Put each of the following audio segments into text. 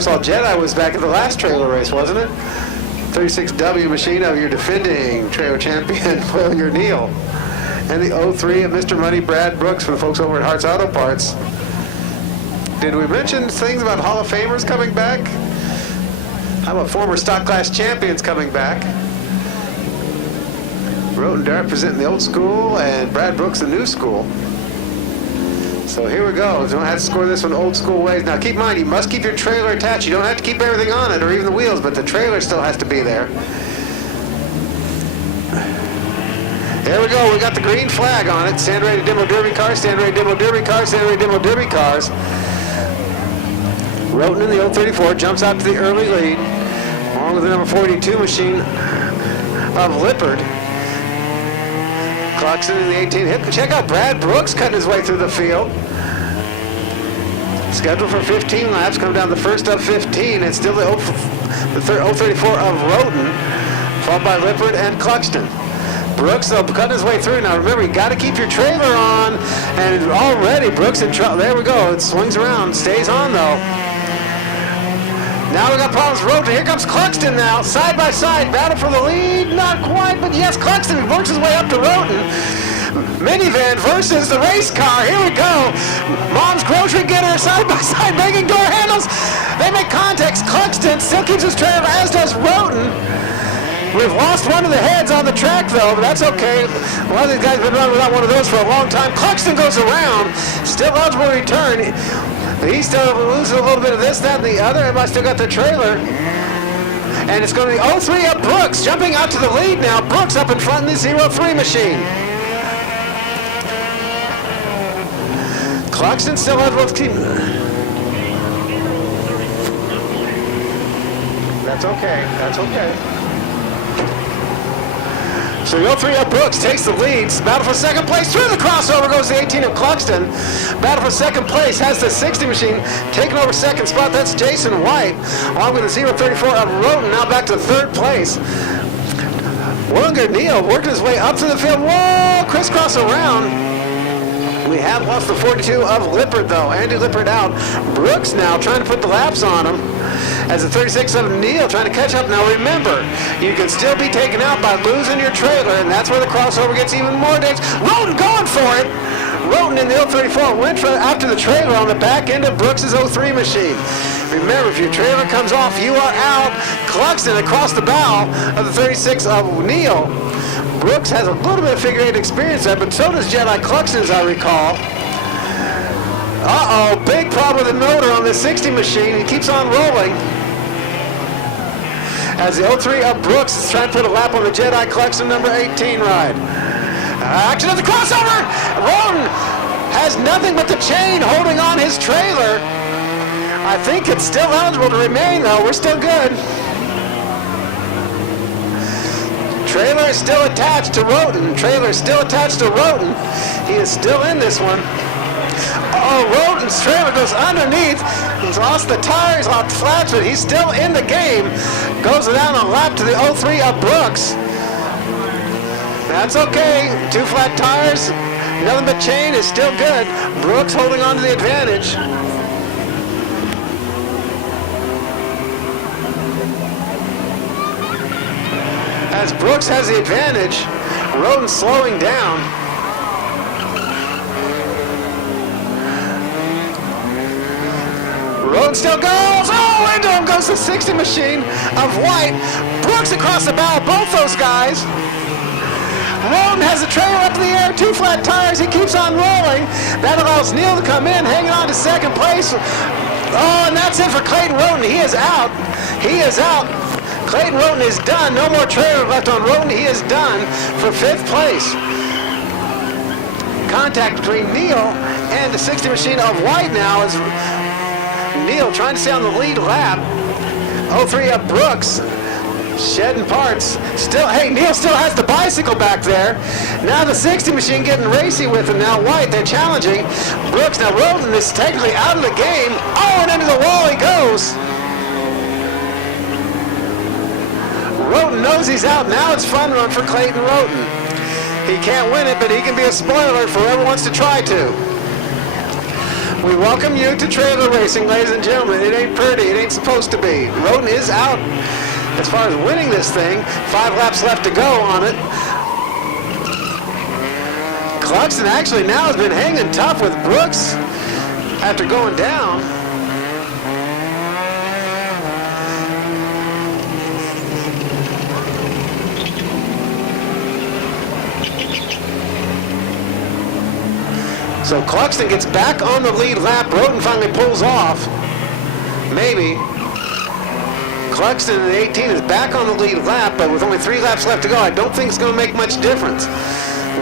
we saw Jedi was back at the last trailer race, wasn't it? 36W machine of your defending trailer champion, Willinger Neal. And the 03 of Mr. Money, Brad Brooks, from the folks over at Hart's Auto Parts. Did we mention things about Hall of Famers coming back? How about former stock class champions coming back? Roten Dart presenting the old school and Brad Brooks the new school. So here we go. You don't have to score this one old school ways. Now keep in mind, you must keep your trailer attached. You don't have to keep everything on it or even the wheels, but the trailer still has to be there. There we go. We got the green flag on it. Stand ready to demo derby cars, stand ready to demo derby cars, stand ready to demo derby cars. Roten in the 034 jumps out to the early lead, along with the number 42 machine of Lippard. Clarkson in the 18 hit. Check out Brad Brooks cutting his way through the field. Scheduled for 15 laps, come down the first of 15. It's still the 034 of Roten, followed by Lippard and Cluxton. Brooks, though, cutting his way through. Now remember, you got to keep your trailer on, and already Brooks in trouble. There we go. It swings around, stays on though. Now we got problems with Roten. Here comes Cluxton now, side by side, battle for the lead. Not quite, but yes, Cluxton works his way up to Roten. Minivan versus the race car. Here we go. Mom's grocery getter side by side, banging door handles. They make contact. Cluxton still keeps his trailer, as does Roten. We've lost one of the heads on the track, though, but that's okay. A lot of these guys have been running without one of those for a long time. Cluxton goes around, still eligible to return. He still loses a little bit of this, that, and the other. Everybody still got their trailer. And it's going to be 03 up Brooks, jumping out to the lead now. Brooks up in front in the 03 machine. Cluxton still eligible to keep. That's okay, that's okay. So the 03 up Brooks takes the lead. Battle for second place. Through the crossover goes the 18 of Cluxton. Battle for second place has the 60 machine taking over second spot. That's Jason White, along with the 034 of Roten. Now back to third place. Willinger Neal working his way up to the field. Whoa! Crisscross around. We have lost the 42 of Lippard, though. Andy Lippard out. Brooks now trying to put the laps on him. As the 36 of Neal trying to catch up. Now remember, you can still be taken out by losing your trailer, and that's where the crossover gets even more dangerous. Roten going for it. Roten in the 034 went after the trailer on the back end of Brooks' 03 machine. Remember, if your trailer comes off, you are out. Cluxton across the bow of the 36 of Neal. Brooks has a little bit of figure eight experience there, but so does Jedi Cluxton, as I recall. Uh-oh, big problem with the motor on the 60 machine. He keeps on rolling. As the 03 of Brooks is trying to put a lap on the Jedi Cluxton number 18 ride. Action at the crossover! Roten has nothing but the chain holding on his trailer. I think it's still eligible to remain, though. We're still good. Trailer is still attached to Roten. Trailer is still attached to Roten. He is still in this one. Oh, Roten's trailer goes underneath. He's lost the tires, lost the flaps, but he's still in the game. Goes down a lap to the 03 of Brooks. That's okay. 2 flat tires. Nothing but chain is still good. Brooks holding on to the advantage. As Brooks has the advantage, Roten slowing down. Roten still goes. Oh, into him goes the 60 machine of White. Brooks across the bow, both those guys. Roten has the trailer up in the air, 2 flat tires. He keeps on rolling. That allows Neal to come in, hanging on to second place. Oh, and that's it for Clayton Roten. He is out. He is out. Clayton Roten is done. No more trailer left on Roten. He is done for 5th place. Contact between Neal and the 60 machine of White now as Neal trying to stay on the lead lap. 03 up Brooks. Shedding parts. Still, hey, Neal still has the bicycle back there. Now the 60 machine getting racy with him. Now White, they're challenging. Brooks, now Roten is technically out of the game. Oh, and into the wall he goes. Roten knows he's out. Now it's fun run for Clayton Roten. He can't win it, but he can be a spoiler for whoever wants to try to. We welcome you to trailer racing, ladies and gentlemen. It ain't pretty. It ain't supposed to be. Roden is out as far as winning this thing. 5 laps left to go on it. Cluxton actually now has been hanging tough with Brooks after going down. So Cluxton gets back on the lead lap. Roden finally pulls off. Maybe. Cluxton in the 18 is back on the lead lap, but with only 3 laps left to go, I don't think it's going to make much difference.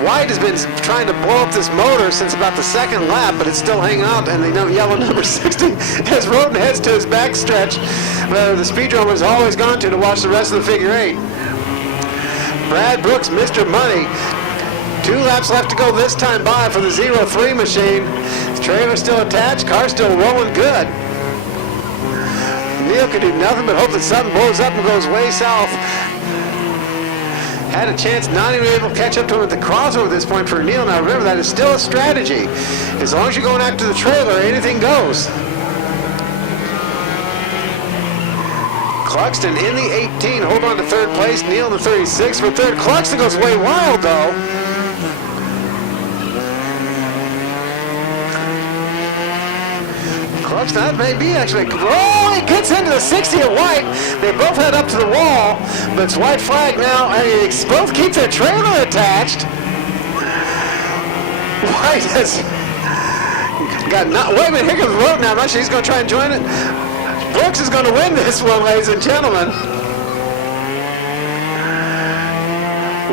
White has been trying to blow up this motor since about the 2nd lap, but it's still hanging out, and the yellow number 60 as Roden heads to his backstretch. The Speedrome has always gone to watch the rest of the figure 8. Brad Brooks, Mr. Money. 2 laps left to go this time by for the 03 machine. The trailer still attached, car still rolling good. Neil can do nothing but hope that something blows up and goes way south. Had a chance, not even able to catch up to him at the crossover at this point for Neil. Now remember, that is still a strategy. As long as you're going after the trailer, anything goes. Cluxton in the 18, hold on to 3rd place. Neil in the 36 for 3rd. Cluxton goes way wild though. That may be actually. Oh, he gets into the 60 at White. They both head up to the wall, but it's white flag now. They both keep their trailer attached. White has got not. Wait a minute, here comes Roden now. I'm not sure he's going to try and join it. Brooks is going to win this one, ladies and gentlemen.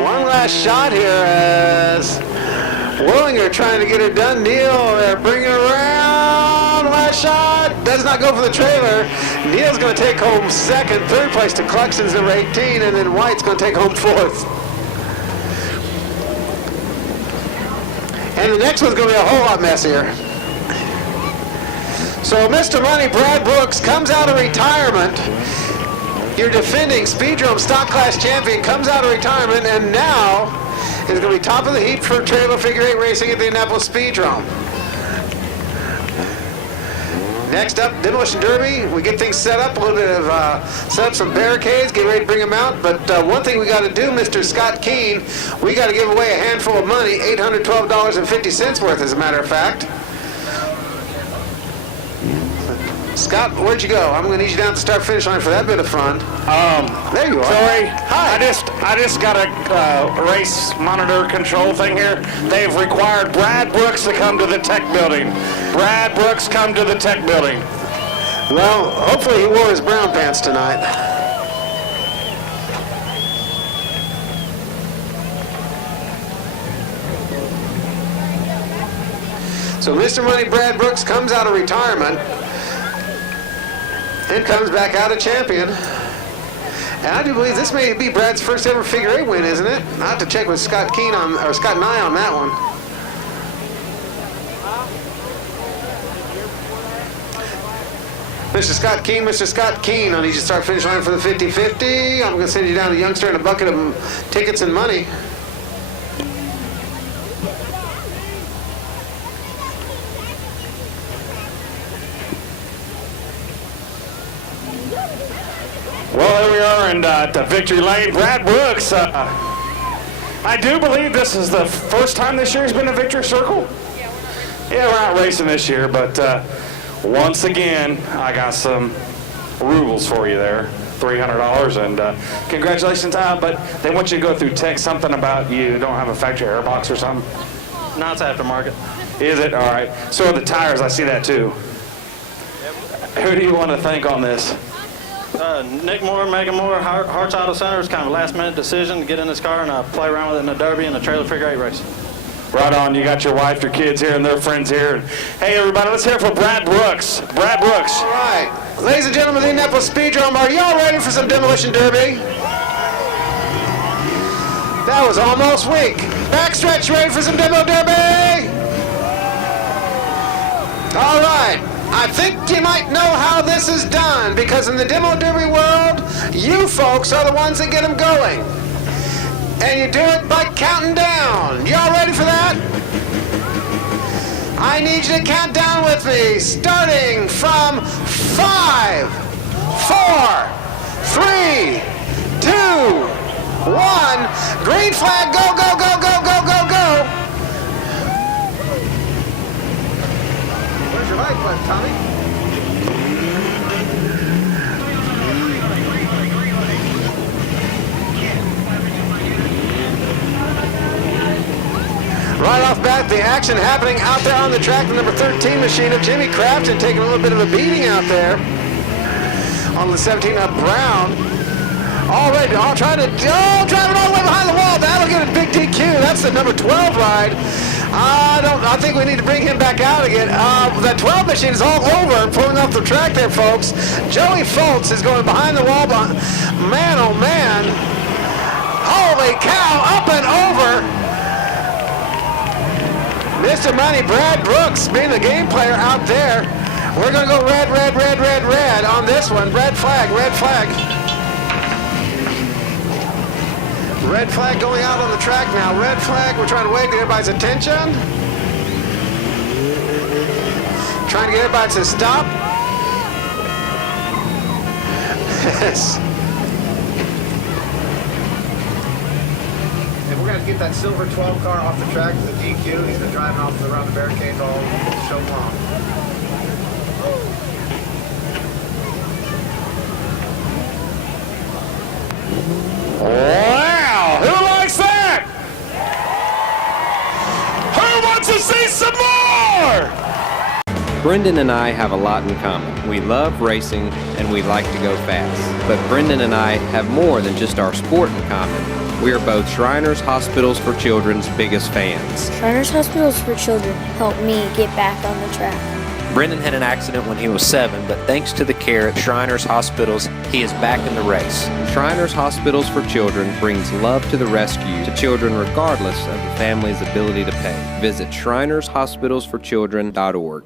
One last shot here as Willinger trying to get her done. Neil, they're bringing her around. Last shot does not go for the trailer. Neil's going to take home 2nd, 3rd place to Cluxton's number 18, and then White's going to take home 4th. And the next one's going to be a whole lot messier. So Mr. Money, Brad Brooks, comes out of retirement. Your defending Speedrome Stock Class champion comes out of retirement, and now is going to be top of the heap for trailer figure 8 racing at the Indianapolis Speedrome. Next up, Demolition Derby. We get things set up, a little bit of set up some barricades, get ready to bring them out. But one thing we got to do, Mr. Scott Keene, we got to give away a handful of money, $812.50 worth, as a matter of fact. Scott, where'd you go? I'm going to need you down at the start-finish line for that bit of fun. There you are. Sorry. Hi. I just got a race monitor control thing here. They've required Brad Brooks to come to the tech building. Brad Brooks, come to the tech building. Well, hopefully he wore his brown pants tonight. So Mr. Money Brad Brooks comes out of retirement and comes back out a champion. And I do believe this may be Brad's first ever figure 8 win, isn't it? I'll have to check with Scott Keene or Scott Nye on that one. Mr. Scott Keene, I need you to start finish line for the 50-50. I'm going to send you down to Youngster and a bucket of tickets and money. Well, there we are in victory lane. Brad Brooks, I do believe this is the first time this year he's been in Victory Circle. Yeah, we're not racing this year, but once again, I got some rubles for you there, $300, and congratulations. But they want you to go through text something about you don't have a factory airbox or something. No, it's aftermarket. Is it? All right. So are the tires. I see that too. Who do you want to thank on this? Nick Moore, Megan Moore, Hearts Auto Center. It's kind of a last-minute decision to get in this car and play around with it in a derby and a trailer figure 8 race. Right on. You got your wife, your kids here, and their friends here. And, hey, everybody, let's hear it for Brad Brooks. Brad Brooks. All right. Ladies and gentlemen of the Indianapolis Speedrome, are y'all ready for some Demolition Derby? That was almost weak. Backstretch, ready for some Demo Derby? All right. I think you might know how this is done, because in the Demo Derby world, you folks are the ones that get them going. And you do it by counting down. Y'all ready for that? I need you to count down with me, starting from 5, 4, 3, 2, 1. Green flag, go, go, go, go, go, go, go. Where's your light button, Tommy? Right off bat, the action happening out there on the track. The number 13 machine of Jimmy Crafton taking a little bit of a beating out there on the 17 of Brown. Already, driving all the way behind the wall. That'll get a big DQ. That's the number 12 ride. I think we need to bring him back out again. That 12 machine is all over, pulling off the track there, folks. Joey Foltz is going behind the wall. Man, oh man. Holy cow, up and over. Mr. Money, Brad Brooks, being the game player out there. We're going to go red, red, red, red, red on this one. Red flag, red flag. Red flag going out on the track now. Red flag, we're trying to wait to get everybody's attention. Trying to get everybody to stop. Yes. And we're going to get that silver 12 car off the track to the DQ. He's been driving off around the barricades all so long. Wow! Who likes that? Who wants to see some more? Brendan and I have a lot in common. We love racing and we like to go fast. But Brendan and I have more than just our sport in common. We are both Shriners Hospitals for Children's biggest fans. Shriners Hospitals for Children helped me get back on the track. Brendan had an accident when he was 7, but thanks to the care at Shriners Hospitals, he is back in the race. Shriners Hospitals for Children brings love to the rescue to children regardless of the family's ability to pay. Visit ShrinersHospitalsForChildren.org.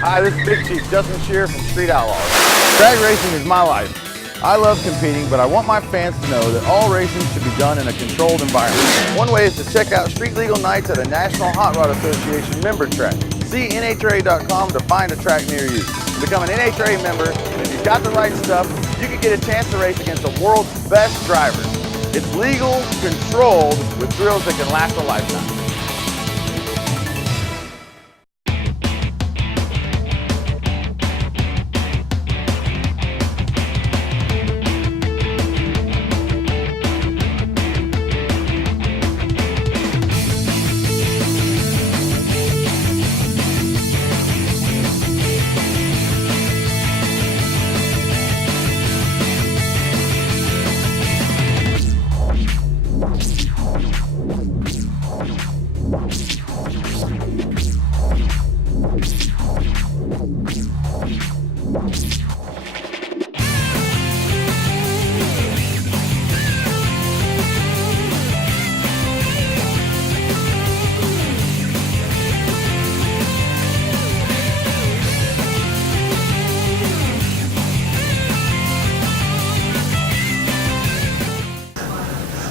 Hi, this is Big Chief Justin Shearer from Street Outlaws. Drag racing is my life. I love competing, but I want my fans to know that all racing should be done in a controlled environment. One way is to check out Street Legal Nights at a National Hot Rod Association member track. See NHRA.com to find a track near you. Become an NHRA member, and if you've got the right stuff, you can get a chance to race against the world's best drivers. It's legal, controlled, with thrills that can last a lifetime.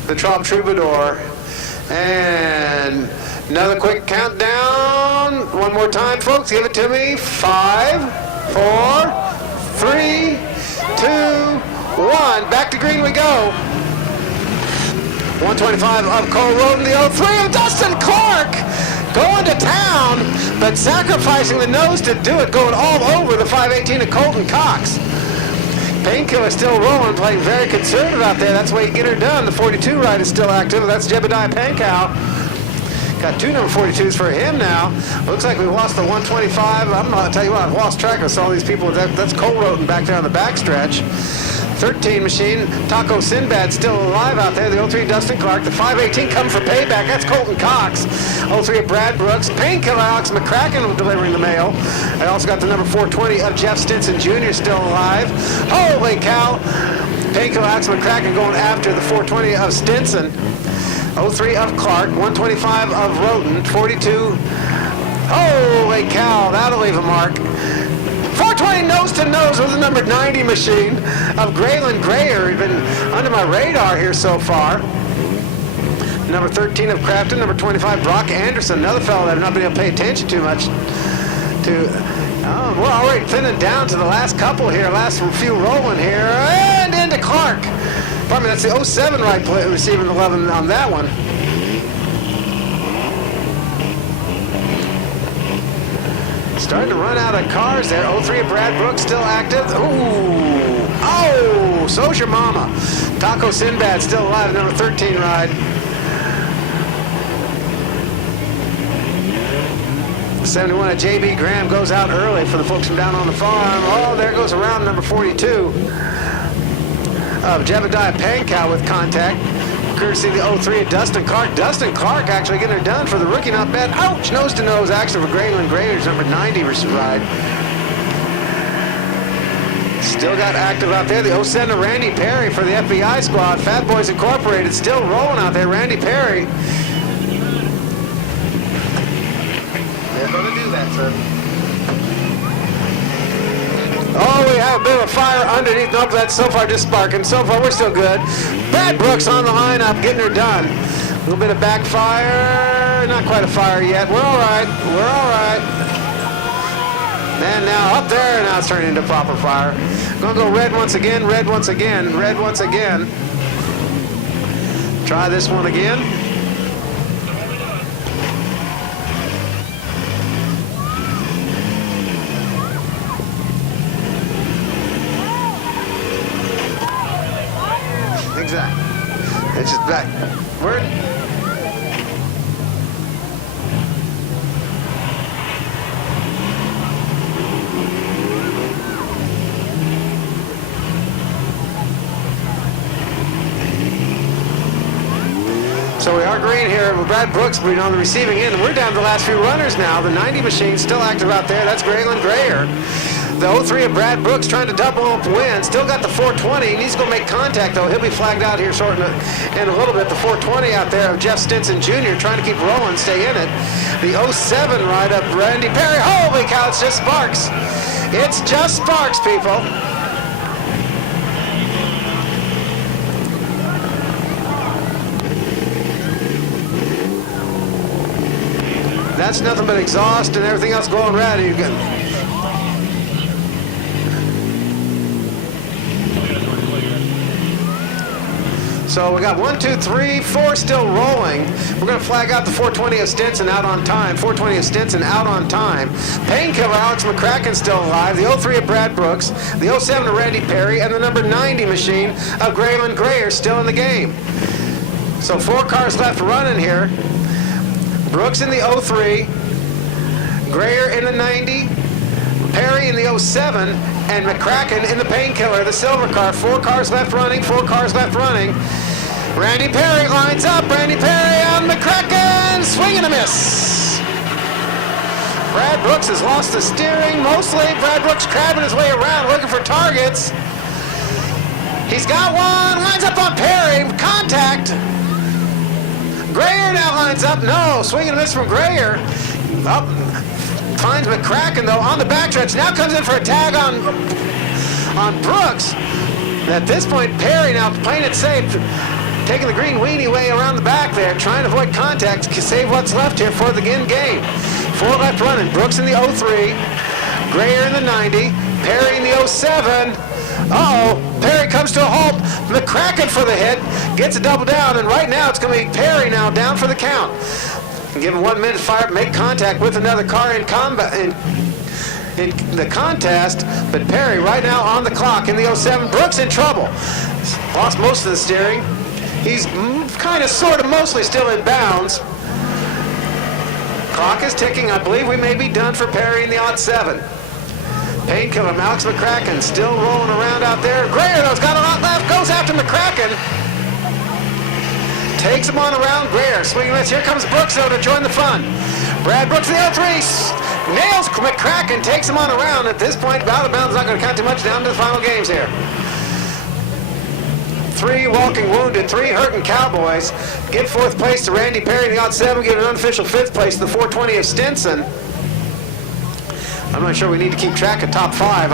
The Trop Troubadour. And another quick countdown. One more time, folks. Give it to me. 5, 4, 3, 2, 1. Back to green we go. 125 of Cole Roden, the 03 of Dustin Clark. Going to town, but sacrificing the nose to do it, going all over the 518 of Colton Cox. Painkiller still rolling, playing very conservative out there. That's the way you get her done. The 42 ride is still active. That's Jebediah Pankow. Got 2 number 42s for him now. Looks like we lost the 125. I'm going to tell you what, I've lost track of all these people. That's Cole Roden back there on the backstretch. 13 machine, Taco Sinbad still alive out there. The 03 Dustin Clark. The 518 coming for payback. That's Colton Cox. 03 of Brad Brooks. Painkiller Alex McCracken delivering the mail. I also got the number 420 of Jeff Stinson Jr. still alive. Holy cow. Painkiller Alex McCracken going after the 420 of Stinson. 03 of Clark. 125 of Roden. 42. Holy cow. That'll leave a mark. 420 nose-to-nose with the number 90 machine of Graylin Grayer. He's been under my radar here so far. Number 13 of Crafton, number 25 Brock Anderson, another fellow that I've not been able to pay attention too much to. Oh, we're already thinning down to the last couple here, last few rolling here, and into Clark. Pardon me, that's the 07 right play, receiving the 11 on that one. Starting to run out of cars there. 03 of Brad Brooks still active. Ooh. Oh, so's your mama. Taco Sinbad still alive, number 13 ride. 71 of J.B. Graham goes out early for the folks from down on the farm. Oh, there goes around number 42 of Jebediah Pankow with contact. Courtesy of the 03 of Dustin Clark. Dustin Clark actually getting her done for the rookie, not bad. Ouch! Nose-to-nose action for Graylin Grayer's number 90 ride. Still got active out there. The 07 of Randy Perry for the FBI squad. Fat Boys Incorporated still rolling out there. Randy Perry. They're going to do that, sir. Oh, we have a bit of a fire underneath. Nope, that's so far just sparking. So far, we're still good. Brad Brooks on the lineup, getting her done. A little bit of backfire. Not quite a fire yet. We're all right. We're all right. And now up there, now it's turning into proper fire. Gonna go red once again, red once again, red once again. Try this one again. Exactly. It's just back. Word. So we are green here with Brad Brooks being on the receiving end. And we're down to the last few runners now. The 90 machine still active out there. That's Graylin Grayer. The 03 of Brad Brooks trying to double up win. Still got the 420. He needs to go make contact, though. He'll be flagged out here short in a little bit. The 420 out there of Jeff Stinson Jr. trying to keep rolling, stay in it. The 07 ride up Randy Perry. Holy cow, it's just sparks. It's just sparks, people. That's nothing but exhaust and everything else going right. So we got 1, 2, 3, 4 still rolling. We're going to flag out the 420 of Stinson out on time. 420 of Stinson out on time. Painkiller Alex McCracken still alive. The 03 of Brad Brooks. The 07 of Randy Perry. And the number 90 machine of Graylin Grayer still in the game. So 4 cars left running here. Brooks in the 03, Grayer in the 90, Perry in the 07, and McCracken in the Painkiller, the silver car. 4 cars left running, 4 cars left running. Randy Perry lines up, Randy Perry on McCracken, swing and a miss. Brad Brooks has lost the steering mostly. Brad Brooks crabbing his way around looking for targets. He's got one, lines up on Perry, contact. Grayer now lines up. No, swing and a miss from Grayer. Up, finds McCracken though on the backstretch. Now comes in for a tag on Brooks. At this point, Perry now playing it safe, taking the green weenie way around the back there, trying to avoid contact to save what's left here for the end game. 4 left running. Brooks in the 03, Grayer in the 90, Perry in the 07. Uh-oh, Perry comes to a halt. McCracken for the hit, gets a double down, and right now it's going to be Perry now down for the count. Give him 1 minute to fire, make contact with another car in combat in the contest, but Perry right now on the clock in the 07. Brooks in trouble. Lost most of the steering. He's kind of, sort of, mostly still in bounds. Clock is ticking. I believe we may be done for Perry in the 07. Painkiller, Alex McCracken still rolling around out there. Grayer, though's got a lot left, goes after McCracken. Takes him on around Grayer, swinging left. Here comes Brooks, though, to join the fun. Brad Brooks, the 03, nails McCracken, takes him on around. At this point, out of bounds, not going to count too much down to the final games here. 3 walking wounded, 3 hurting Cowboys. Give 4th place to Randy Perry in the 07, give an unofficial 5th place to the 420 of Stinson. I'm not sure we need to keep track of top 5.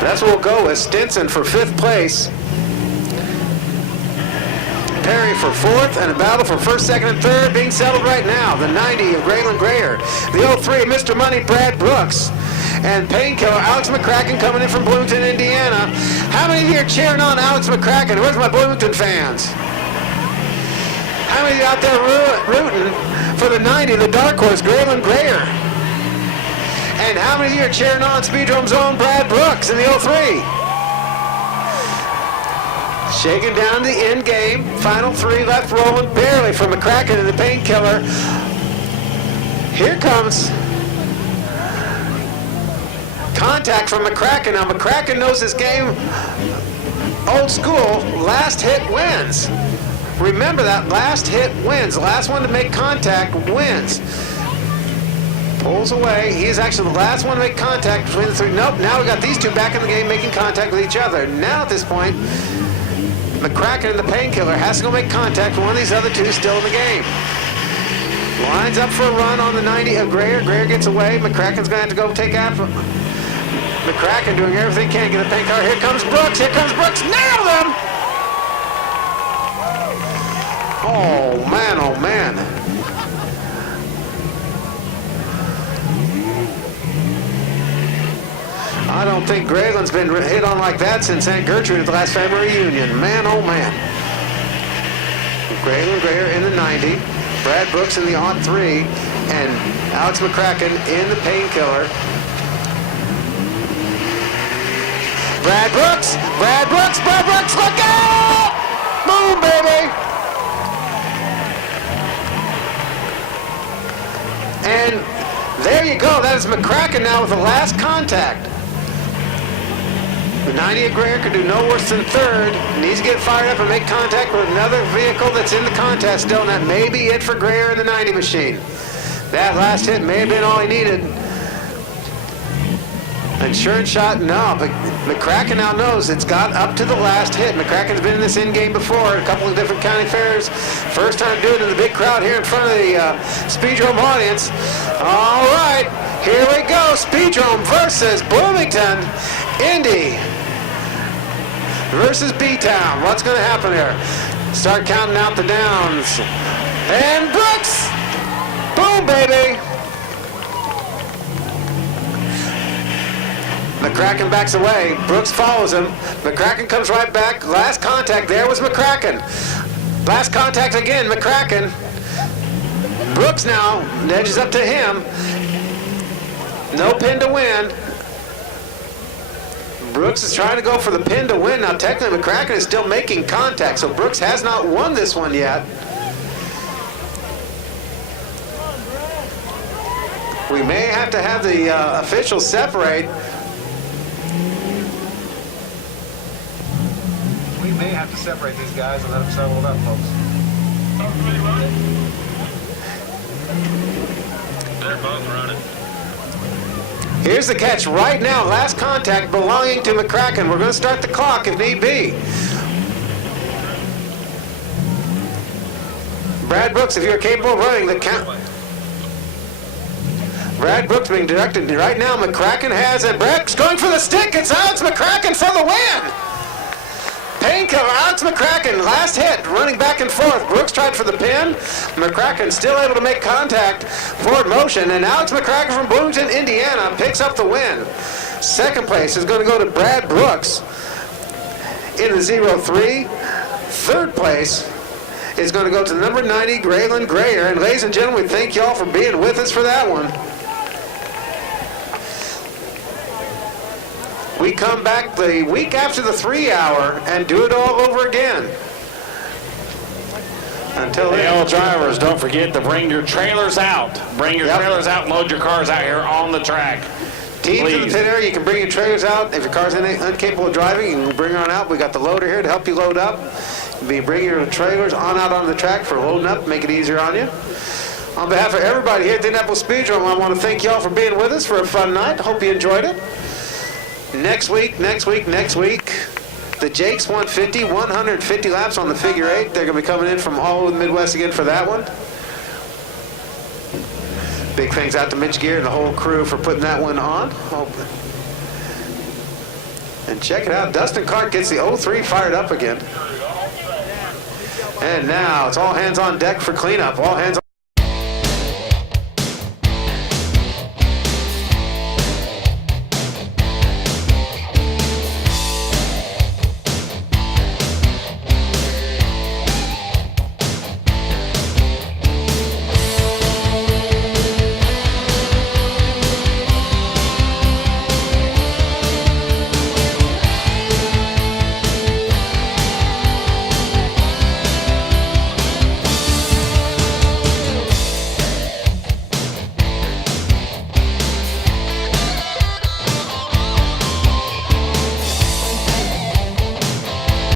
That's what we'll go with. Stinson for 5th place. Perry for fourth, and a battle for first, second, and third being settled right now. The 90 of Graylin Grayer, the 03 of Mr. Money Brad Brooks, and Painkiller Alex McCracken coming in from Bloomington, Indiana. How many of you are cheering on Alex McCracken? Where's my Bloomington fans? How many of you out there rooting for the 90, the dark horse, Graylin Grayer? And how many of you are cheering on Speedrome's own Brad Brooks in the 03? Shaking down the end game. Final three left rolling barely for McCracken and the Painkiller. Here comes contact from McCracken. Now McCracken knows this game old school. Last hit wins. Remember that, last hit wins. The last one to make contact wins. Pulls away. He is actually the last one to make contact between the three. Nope, now we got these two back in the game making contact with each other. Now at this point, McCracken and the Painkiller has to go make contact with one of these other two still in the game. Lines up for a run on the 90 of Grayer. Grayer gets away. McCracken's going to have to go take after McCracken, doing everything he can to get the Painkiller. Here comes Brooks. Here comes Brooks. Nailed him! Oh, man, oh, man. I don't think Graylin's been hit on like that since St. Gertrude at the last family reunion. Man, oh, man. Graylin Grayer in the 90, Brad Brooks in the 03, and Alex McCracken in the Painkiller. Brad Brooks, Brad Brooks, Brad Brooks, look out! Boom, baby! And there you go. That is McCracken now with the last contact. The 90 of Grayer could do no worse than third. Needs to get fired up and make contact with another vehicle that's in the contest still, and that may be it for Grayer in the 90 machine. That last hit may have been all he needed. Insurance shot, no, but McCracken now knows it's got up to the last hit. McCracken's been in this in-game before at a couple of different county fairs. First time doing it in the big crowd here in front of the Speedrome audience. All right, here we go. Speedrome versus Bloomington, Indy versus B-Town. What's going to happen here? Start counting out the downs. And Brooks! Boom, baby! McCracken backs away. Brooks follows him. McCracken comes right back. Last contact there was McCracken. Last contact again, McCracken. Brooks now edges up to him. No pin to win. Brooks is trying to go for the pin to win. Now technically McCracken is still making contact, so Brooks has not won this one yet. We may have to have the officials separate. We may have to separate these guys and let them settle it up, folks. They're both running. Here's the catch right now. Last contact belonging to McCracken. We're going to start the clock if need be. Brad Brooks, if you're capable of running the count. Brad Brooks being directed right now. McCracken has it. Brooks going for the stick. It's Alex McCracken for the win. Painkiller, Alex McCracken, last hit, running back and forth. Brooks tried for the pin. McCracken still able to make contact, forward motion, and Alex McCracken from Bloomington, Indiana picks up the win. Second place is going to go to Brad Brooks in the 03. Third place is going to go to number 90, Graylin Grayer. And ladies and gentlemen, we thank you all for being with us for that one. We come back the week after the 3 hour and do it all over again. Until then, all drivers, don't forget to bring your trailers out. Bring your trailers out and load your cars out here on the track. Teams in the pit area, you can bring your trailers out. If your car's incapable of driving, you can bring it on out. We got the loader here to help you load up. You bring your trailers on out on the track for loading up, make it easier on you. On behalf of everybody here at the Indianapolis Speedrome, I want to thank you all for being with us for a fun night. Hope you enjoyed it. Next week, the Jakes 150, 150 laps on the figure 8. They're going to be coming in from all over the Midwest again for that one. Big thanks out to Mitch Gear and the whole crew for putting that one on. And check it out, Dustin Clark gets the 03 fired up again. And now it's all hands on deck for cleanup. All hands on